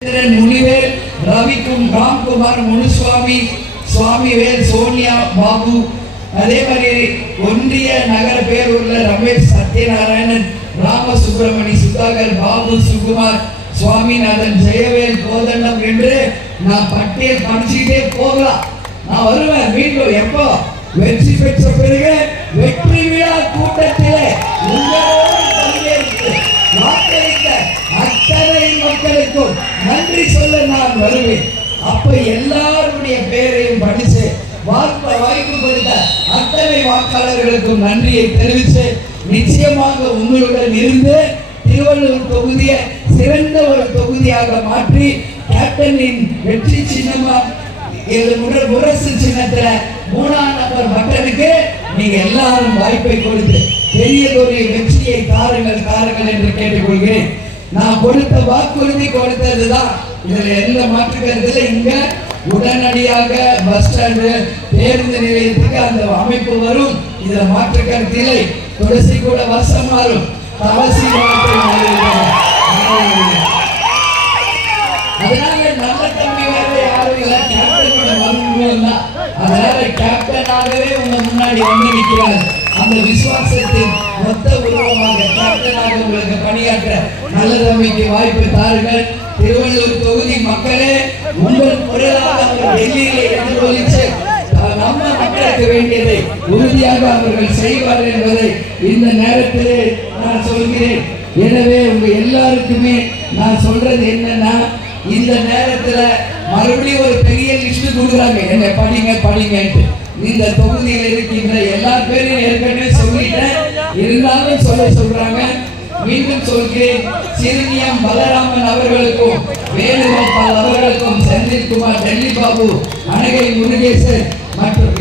முனிவேல் ரவிக்கும் ராம்குமார் முனுசுவாமி சுவாமிவேல் சோனியா பாபு. அதே மாதிரி ஒன்றிய நகர பேரூர்ல ரமேஷ் சத்யநாராயணன் ராமசுப்பிரமணி சுதாகர் பாபு சுகுமார் சுவாமிநாதன் ஜெயவேல் கோதண்டம் என்று நான் பட்டியல் படிச்சுக்கிட்டே போகலாம். நான் வருவேன் மீண்டும். எப்போ? வெற்றி பெற்ற பிறகு வெற்றி விழா கூட்டத்திலே. உங்களோட மக்களுக்கும் நன்றி சொல்ல நான் வருவேன். அப்ப எல்லாருடைய பெயரையும் படிச்சு வாக்கு வாய்ப்பு கொடுத்த அத்தனை வாக்காளர்களுக்கும் நன்றியை தெரிவித்து நிச்சயமாக உங்களுடன் இருந்து திருவள்ளூர் தொகுதியை சிறந்த ஒரு தொகுதியாக மாற்றி கேப்டனின் வெற்றி சின்னமா முரசு சின்னத்துல மூணாம் நம்பர் பட்டனுக்கு நீங்க எல்லாரும் வாய்ப்பை கொடுத்து பெரியதொரு வெற்றியை தாருங்கள் தாருங்கள் என்று கேட்டுக்கொள்கிறேன். நான் கொடுத்த வாக்குறுதி கொடுத்ததுதான். இதுல எந்த மாற்று கருத்துல இங்க உடனடியாக பஸ் ஸ்டாண்டு பேருந்து நிலையத்துக்கு அந்த அமைப்பு வரும். இதுல மாற்று கருத்தில்லை துளசி கூட வருஷம் மாறும். தவசி அதனால நல்ல தம்பி வேற யாரும் இல்லை. கேப்டனோட மருமகன் அதனால கேப்டனாகவே உங்க முன்னாடி வந்து நிற்கிறார். அந்த விசுவாசத்தின் மொத்த உருவமாக கேப்டன் பணியாற்ற நல்ல தம்பிக்கு வாய்ப்பு தாருங்கள். திருவள்ளூர் தொகுதி மக்களே உங்கள் குரலாக டெல்லியிலே எதிர்கொலிச்சு நம்ம மக்களுக்கு வேண்டியதை உறுதியாக அவர்கள் செய்வார்கள் என்பதை இந்த நேரத்திலே நான் சொல்கிறேன். எனவே உங்க எல்லாருக்குமே நான் சொல்றது என்னன்னா இந்த நேரத்துல மறுபடியும் ஒரு பெரிய லிஸ்ட் கொடுக்குறாங்க. என்ன படிங்க படிங்கன்ட்டு. இந்த தொகுதியில் இருக்கின்ற எல்லா பேரையும் ஏற்கனவே சொல்லிட்டேன். இருந்தாலும் சொல்ல சொல்றாங்க. மீண்டும் சொல்கிறேன் சிறுநியம் பலராமன் அவர்களுக்கும் வேணுகோபால் அவர்களுக்கும் செந்தில்குமார் டெல்லி பாபு அனகை முருகேசன் மற்றும்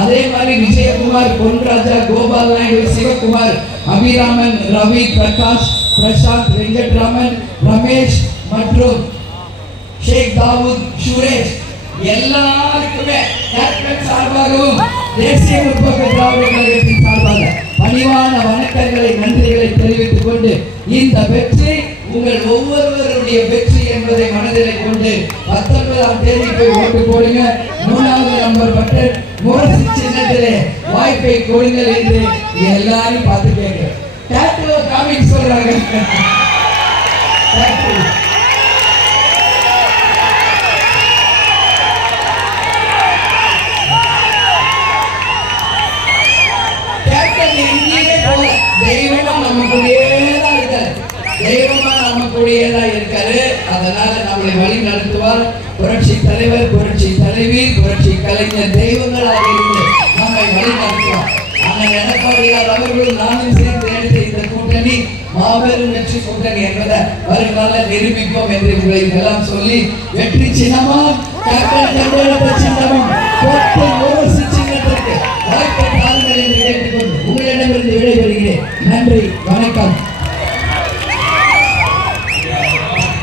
அதே மாதிரி விஜயகுமார் பொன்ராஜா கோபால் நாயுடு சிவகுமார் அபிராமன் ரவி பிரகாஷ் பிரசாந்த் வெங்கட்ராமன் ரமேஷ் மற்றும் ஷேக் தாவூத் சுரேஷ். எல்லாருக்குமே சார்பாகவும் தேசிய முற்போக்கு திராவிட கழகத்தின் சார்பாக பணிவான வணக்கங்களை நன்றிகளை தெரிவித்துக் கொண்டு இந்த வெற்றி உங்கள் ஒவ்வொருவருடைய வெற்றி என்பதை மனதிலே கொண்டு பத்தொன்பதாம் தேதி போய் ஓட்டு போடுங்க. மூணாவது நம்பர் பட்டன் முரசு சின்னத்திலே வாய்ப்பை கொடுங்கள் என்று எல்லாரும் பார்த்து கேட்க காமிக் சொல்றாங்க. தெய்வமா நம்ம கூடியதா இருக்காரு. அதனால நம்மளை வழி நடத்துவார். புரட்சி தலைவர் புரட்சி தலைவி புரட்சி கலைஞர் தெய்வங்களாக இருந்து நம்மை வழி நடத்துவார். ஆனால் எடப்பாடியார் அவர்களும் நானும் சேர்ந்து எடுத்த இந்த கூட்டணி மாபெரும் வெற்றி கூட்டணி என்பதை வருங்கால நிரூபிப்போம் என்று உங்களை எல்லாம் சொல்லி வெற்றி சின்னமா சின்னமும் சின்னத்திற்கு வாய்ப்பை தாருங்கள் என்று கேட்டுக்கொண்டு உங்களிடமிருந்து விடைபெறுகிறேன். நன்றி வணக்கம்.